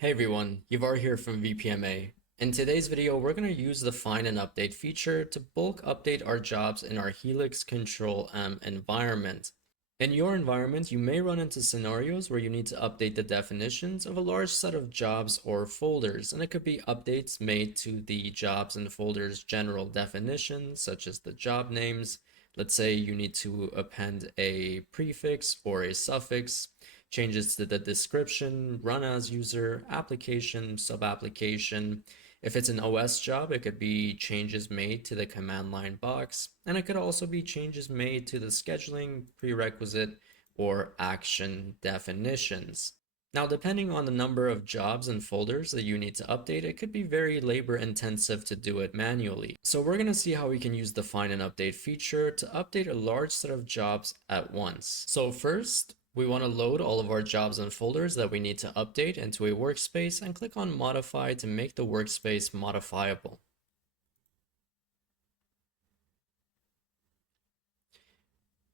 Hey everyone, Yavar here from VPMA. In today's video, we're going to use the Find and Update feature to bulk update our jobs in our Helix Control-M environment. In your environment, you may run into scenarios where you need to update the definitions of a large set of jobs or folders, and it could be updates made to the jobs and folders general definitions, such as the job names. Let's say you need to append a prefix or a suffix, changes to the description, run as user, application, sub-application. If it's an OS job, it could be changes made to the command line box, and it could also be changes made to the scheduling, prerequisite, or action definitions. Now, depending on the number of jobs and folders that you need to update, it could be very labor intensive to do it manually. So we're going to see how we can use the Find and Update feature to update a large set of jobs at once. So first, we want to load all of our jobs and folders that we need to update into a workspace and click on Modify to make the workspace modifiable.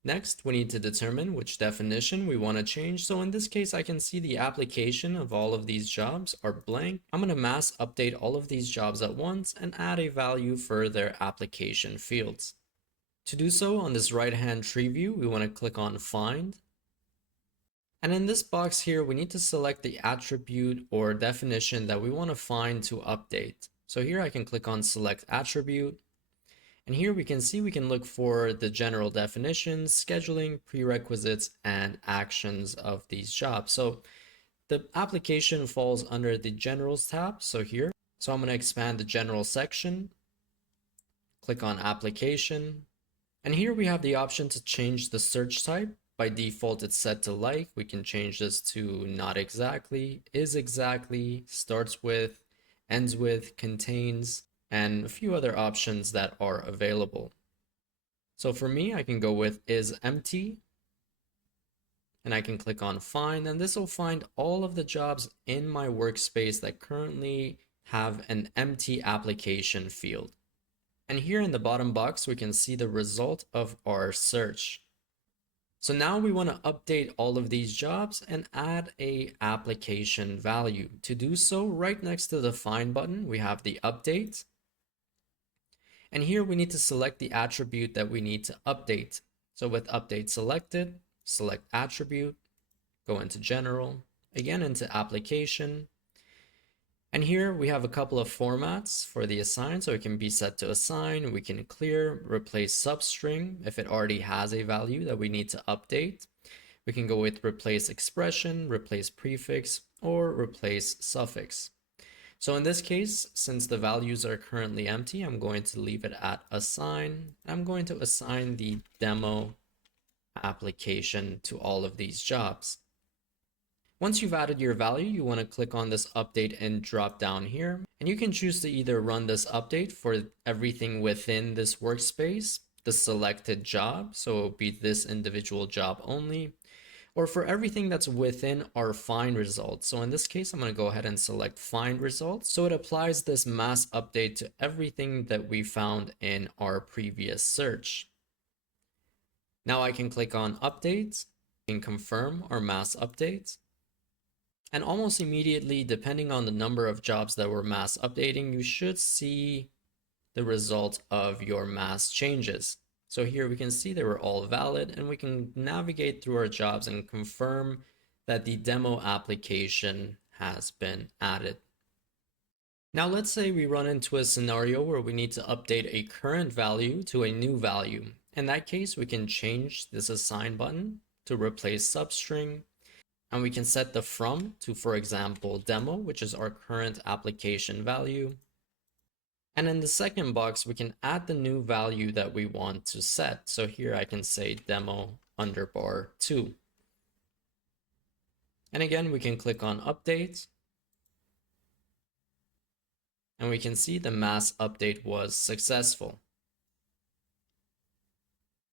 Next, we need to determine which definition we want to change. So in this case, I can see the application of all of these jobs are blank. I'm going to mass update all of these jobs at once and add a value for their application fields. To do so, on this right-hand tree view, we want to click on Find. And in this box here, we need to select the attribute or definition that we want to find to update. So here I can click on Select Attribute. And here we can see we can look for the general definitions, scheduling, prerequisites, and actions of these jobs. So the application falls under the Generals tab. So here, I'm going to expand the General section, click on Application. And here we have the option to change the search type. By default, it's set to like. We can change this to not exactly, is exactly, starts with, ends with, contains, and a few other options that are available. So for me, I can go with is empty, and I can click on Find, and this will find all of the jobs in my workspace that currently have an empty application field. And here in the bottom box, we can see the result of our search. So now we want to update all of these jobs and add a application value. To do so, right next to the Find button, we have the Update. And here we need to select the attribute that we need to update. So with Update selected, select Attribute, go into General, again into Application. And here we have a couple of formats for the assign. So it can be set to assign, we can clear, replace substring if it already has a value that we need to update. We can go with replace expression, replace prefix, or replace suffix. So in this case, since the values are currently empty, I'm going to leave it at assign. I'm going to assign the demo application to all of these jobs. Once you've added your value, you want to click on this update and drop down here. And you can choose to either run this update for everything within this workspace, the selected job, so it'll be this individual job only, or for everything that's within our find results. So in this case, I'm going to go ahead and select find results. So it applies this mass update to everything that we found in our previous search. Now I can click on updates and confirm our mass updates. And almost immediately, depending on the number of jobs that we're mass updating, you should see the result of your mass changes. So here we can see they were all valid, and we can navigate through our jobs and confirm that the demo application has been added. Now let's say we run into a scenario where we need to update a current value to a new value. In that case, we can change this assign button to replace substring. And we can set the from to, for example, demo, which is our current application value. And in the second box, we can add the new value that we want to set. So here I can say demo underbar 2. And again, we can click on update. And we can see the mass update was successful.